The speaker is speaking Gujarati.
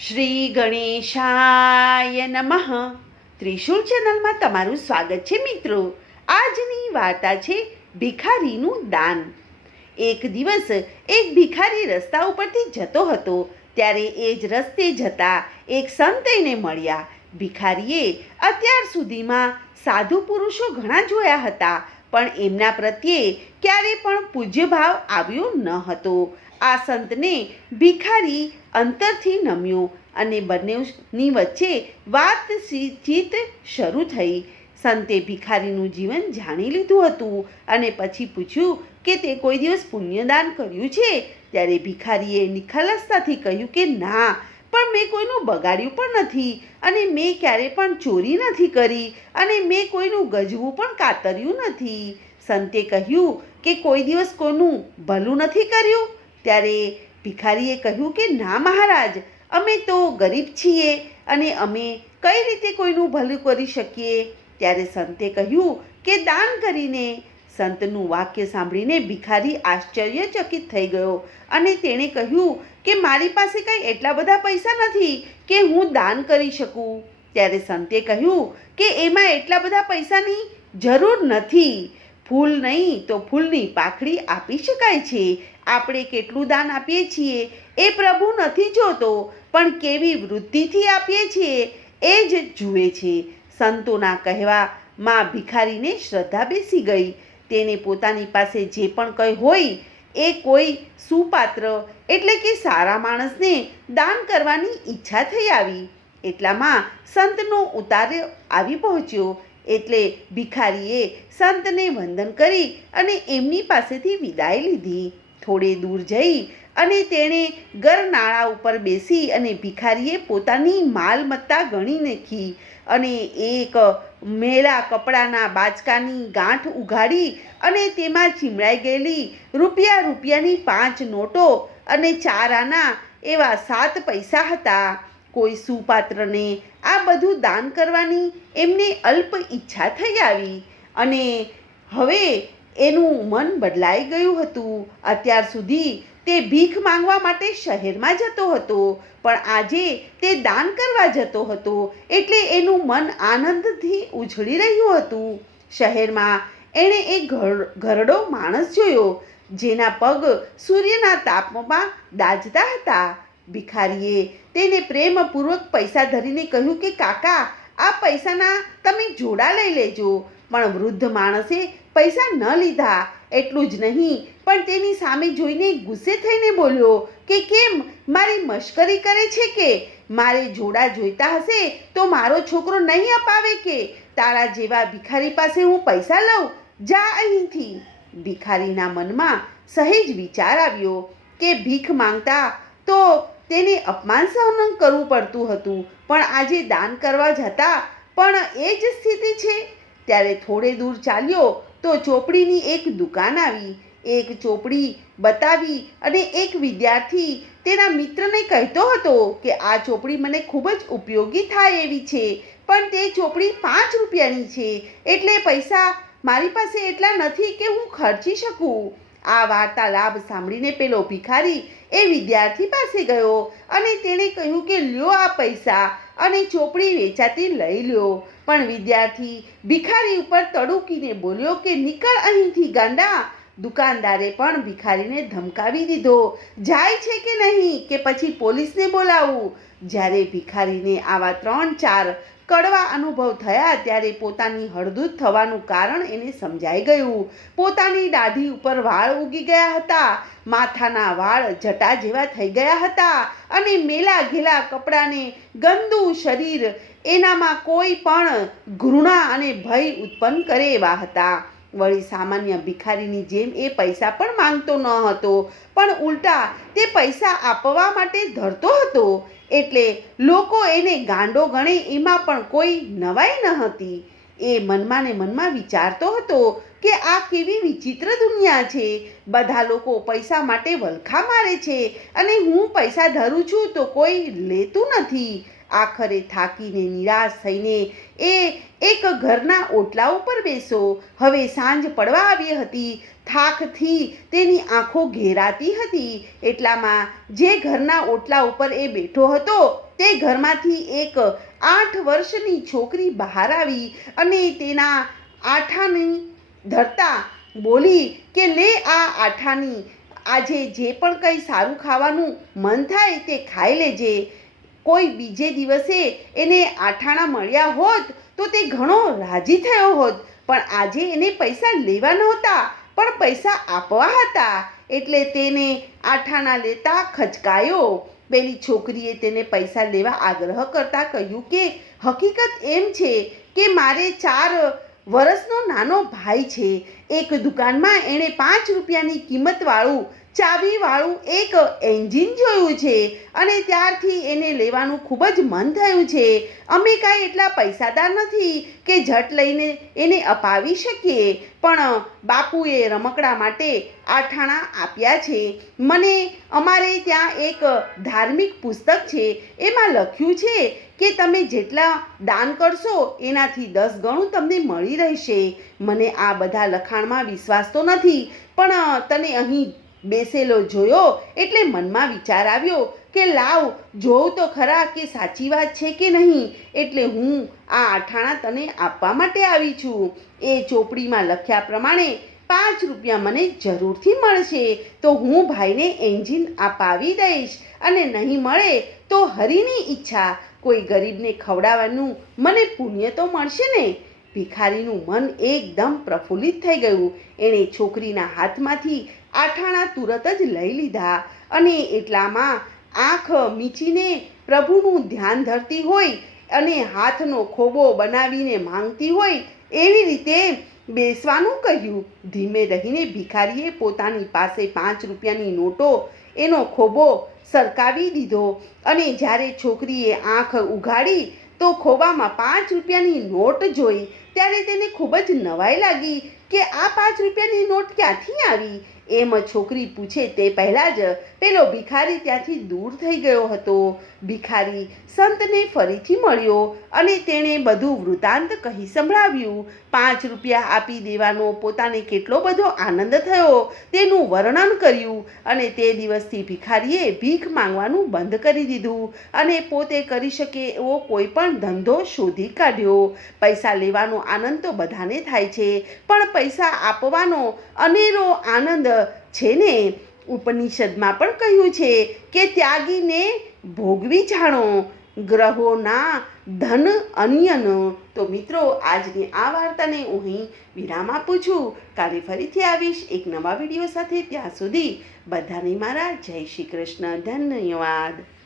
શ્રી ગણેશાય નમઃ. ત્રિશુલ ચેનલમાં તમારું સ્વાગત છે મિત્રો. આજની વાર્તા છે ભિખારીનું દાન. એક દિવસ એક ભિખારી રસ્તા ઉપરથી જતો હતો. ત્યારે એ જ રસ્તે જતા એક સંત એને મળ્યા. ભિખારીએ અત્યાર સુધીમાં સાધુ પુરુષો ઘણા જોયા હતા, પણ એમના પ્રત્યે ક્યારે પણ પૂજ્યભાવ આવ્યો ન હતો. આ સંતને ભિખારી અંતરથી નમ્યો અને બંનેની વચ્ચે વાતચીત શરૂ થઈ. સંતે ભિખારીનું જીવન જાણી લીધું હતું અને પછી પૂછ્યું કે તે કોઈ દિવસ પુણ્યદાન કર્યું છે? ત્યારે ભિખારીએ નિખાલસતાથી કહ્યું કે ના, પણ મેં કોઈનું બગાડ્યું પણ નથી અને મેં ક્યારે પણ ચોરી નથી કરી અને મેં કોઈનું ગજવું પણ કાતર્યું નથી. સંતે કહ્યું કે કોઈ દિવસ કોઈનું ભલું નથી કર્યું? ત્યારે ભિખારીએ કહ્યું કે, ના મહારાજ, અમે તો ગરીબ છીએ અને અમે કઈ રીતે કોઈનું ભલું કરી શકીએ? ત્યારે સંતે કહ્યું કે, દાન કરીને. સંતનું વાક્ય સાંભળીને ભિખારી આશ્ચર્યચકિત થઈ ગયો અને તેણે કહ્યું કે, મારી પાસે કંઈ એટલા બધા પૈસા નથી કે હું દાન કરી શકું? ત્યારે સંતે કહ્યું કે, એમાં એટલા બધા પૈસાની જરૂર નથી. ફૂલ નહીં તો ફૂલની પાખડી આપી શકાય છે આપણે કેટલું દાન આપીએ છીએ એ પ્રભુ નથી જોતો, પણ કેવી વૃદ્ધિથી આપીએ છીએ એ જ જુએ છે. સંતોના કહેવામાં ભિખારીને શ્રદ્ધા બેસી ગઈ. તેને પોતાની પાસે જે પણ કંઈ હોય એ કોઈ સુપાત્ર એટલે કે સારા માણસને દાન કરવાની ઈચ્છા થઈ આવી. એટલામાં સંતનો ઉતાર આવી પહોંચ્યો. એટલે ભિખારીએ સંતને વંદન કરી અને એમની પાસેથી વિદાય લીધી. થોડે દૂર જઈ અને તેણે ગરનાળા ઉપર બેસી અને ભિખારીએ પોતાની માલમત્તા ગણી નાખી અને એક મેળા કપડાના બાચકાની ગાંઠ ઉઘાડી અને તેમાં ચીમડાઈ ગયેલી રૂપિયા રૂપિયાની પાંચ નોટો અને ચાર આના એવા સાત પૈસા હતા. કોઈ સુપાત્રને આ બધું દાન કરવાની એમને અલ્પ ઈચ્છા થઈ આવી અને હવે એનું મન બદલાઈ ગયું હતું. અત્યાર સુધી તે ભીખ માંગવા માટે શહેરમાં જતો હતો, પણ આજે તે દાન કરવા જતો હતો એટલે એનું મન આનંદથી ઉછળી રહ્યું હતું. શહેરમાં એણે એક ઘરડો માણસ જોયો, જેના પગ સૂર્યના તાપમાં દાજતા હતા. ભિખારીએ તેને પ્રેમપૂર્વક પૈસા ધરીને કહ્યું કે, કાકા, આ પૈસાના તમે જોડા લઈ લેજો. પણ વૃદ્ધ માણસે પૈસા ન લીધા, એટલું જ નહીં. પણ તેની સામે જોઈને ગુસ્સે થઈને બોલ્યો કે કેમ, મારી મશ્કરી કરે છે કે? મારે જોડા જોઈતા હશે તો મારો છોકરો નહીં અપાવે કે? તારા જેવા ભિખારી પાસે હું પૈસા લઉં? જા અહીંથી. ભિખારીના મનમાં સહેજ વિચાર આવ્યો કે ભીખ માંગતા તો તેને અપમાન સહન કરવું પડતું હતું, પણ આજે દાન કરવા જતા પણ એ જ સ્થિતિ છે. ત્યારે થોડે દૂર ચાલ્યો તો ચોપડીની એક દુકાન આવી. એક ચોપડી બતાવી અને એક વિદ્યાર્થી તેના મિત્રને કહેતો હતો કે, આ ચોપડી મને ખૂબ જ ઉપયોગી થાય એવી છે, પણ તે ચોપડી પાંચ રૂપિયાની છે, એટલે પૈસા મારી પાસે એટલા નથી કે હું ખર્ચી શકું. આ વાર્તાલાપ સાંભળીને પેલો ભિખારી એ વિદ્યાર્થી પાસે ગયો અને તેણે કહ્યું કે, લ્યો આ પૈસા. અને ચોપડી વેચાતી લઈ લ્યો. પણ વિદ્યાર્થી ભિખારી ઉપર તડુકીને બોલ્યો કે, નીકળ અહીંથી ગાંડા. દુકાનદારે પણ ભિખારીને ધમકાવી દીધો. જાય છે કે નહીં? કે પછી પોલીસને બોલાવું? જ્યારે ભિખારીને આવા ત્રણ ચાર કડવા અનુભવ થયા ત્યારે પોતાની હળદૂત થવાનું કારણ એને સમજાઈ ગયું. પોતાની દાઢી ઉપર વાળ ઉગી ગયા હતા. માથાના વાળ જટા જેવા થઈ ગયા હતા અને મેલા ઘેલા કપડાને ગંદુ શરીર એનામાં કોઈ પણ ઘૃણા અને ભય ઉત્પન્ન કરે એવા હતા. વળી સામાન્ય ભિખારીની જેમ એ પૈસા પણ માંગતો ન હતો. પણ ઉલટા તે પૈસા આપવા માટે ધરતો હતો. એટલે લોકો એને ગાંડો ગણે એમાં પણ કોઈ નવાઈ ન હતી. એ મનમાં ને મનમાં વિચારતો હતો કે આ કેવી વિચિત્ર દુનિયા છે. બધા લોકો પૈસા માટે વલખા મારે છે અને હું પૈસા ધરું છું તો કોઈ લેતું નથી. આખરે થાકીને નિરાશ થઈને એ એક ઘરના ઓટલા ઉપર બેસો. હવે સાંજ પડવા આવી હતી. થાકથી તેની આંખો ઘેરાતી હતી. એટલામાં જે ઘરના ઓટલા ઉપર એ બેઠો હતો, તે ઘરમાંથી એક આઠ વર્ષની છોકરી બહાર આવી અને તેના આઠાની ધરતા બોલી કે, લે આ આઠાની, આજે જે પણ કંઈ સારું ખાવાનું મન થાય તે ખાઈ લેજે. કોઈ બીજે દિવસે એને આઠાણા મળ્યા હોત તો તે ઘણો રાજી થયો હોત. પણ આજે એને પૈસા લેવા નહોતા, પણ પૈસા આપવા હતા. એટલે તેને આઠાણા લેતા ખચકાયો. પેલી છોકરીએ તેને પૈસા લેવા આગ્રહ કરતા કહ્યું કે, હકીકત એમ છે કે મારે ચાર વર્ષનો નાનો ભાઈ છે. એક દુકાનમાં એણે પાંચ રૂપિયાની કિંમતવાળું ચાવીવાળું એક એન્જિન જોયું છે અને ત્યારથી એને લેવાનું ખૂબ જ મન થયું છે. અમે કાંઈ એટલા પૈસાદાર નથી કે જટ લઈને એને અપાવી શકીએ. પણ બાપુએ રમકડા માટે આઠાણા આપ્યા છે. મને અમારે ત્યાં એક ધાર્મિક પુસ્તક છે. એમાં લખ્યું છે કે તમે જેટલા દાન કરશો એનાથી દસ ગણું તમને મળી રહેશે. મને આ બધા લખાણમાં વિશ્વાસ તો નથી. પણ તને અહીં બેસેલો જોયો એટલે મનમાં વિચાર આવ્યો કે લાવ, જોઉં તો ખરા કે સાચી વાત છે કે નહીં? એટલે હું આ આઠાણા તને આપવા માટે આવી છું. એ ચોપડીમાં લખ્યા પ્રમાણે પાંચ રૂપિયા મને જરૂરથી મળશે. તો હું ભાઈને એન્જિન અપાવી દઈશ અને નહીં મળે તો હરીની ઈચ્છા. કોઈ ગરીબને ખવડાવવાનું મને પુણ્ય તો મળશે ને? ભિખારીનું મન એકદમ પ્રફુલ્લિત થઈ ગયું. એણે છોકરીના હાથમાંથી આઠાણા તુરત જ લઈ લીધા અને એટલામાં આંખ મીચીને પ્રભુનું ધ્યાન ધરતી હોય અને હાથનો ખોબો બનાવીને માંગતી હોય એવી રીતે બેસવાનું કહ્યું. ધીમે રહીને ભિખારીએ પોતાની પાસે પાંચ રૂપિયાની નોટો, એનો ખોબો સરકાવી દીધો અને જ્યારે છોકરીએ આંખ ઉઘાડી તો ખોબામાં પાંચ રૂપિયાની નોટ જોઈ ત્યારે તેને ખૂબ જ નવાઈ લાગી કે આ પાંચ રૂપિયાની નોટ ક્યાંથી આવી? એમ છોકરી પૂછે તે પહેલાં જ, પેલો ભિખારી ત્યાંથી દૂર થઈ ગયો હતો. ભિખારી સંતને ફરીથી મળ્યો અને તેણે બધું વૃતાંત કહી સંભળાવ્યું. પાંચ રૂપિયા આપી દેવાનો પોતાને કેટલો બધો આનંદ થયો. તેનું વર્ણન કર્યું અને તે દિવસથી ભિખારીએ ભીખ માંગવાનું બંધ કરી દીધું અને પોતે કરી શકે એવો કોઈ પણ ધંધો શોધી કાઢ્યો. પૈસા લેવાનો આનંદ તો બધાને થાય છે, પણ પૈસા આપવાનો અનેરો આનંદ છે ને ઉપનિષદમાં પણ કહ્યું છે કે ત્યાગીને ભોગવી જાણો ગ્રહોના ધન અન્યનો. તો મિત્રો, આજની આ વાર્તાને હું અહીં વિરામ આપું છું. કાલે ફરીથી આવીશ એક નવા વીડિયો સાથે. ત્યાં સુધી બધાને મારા જય શ્રી કૃષ્ણ. ધન્યવાદ.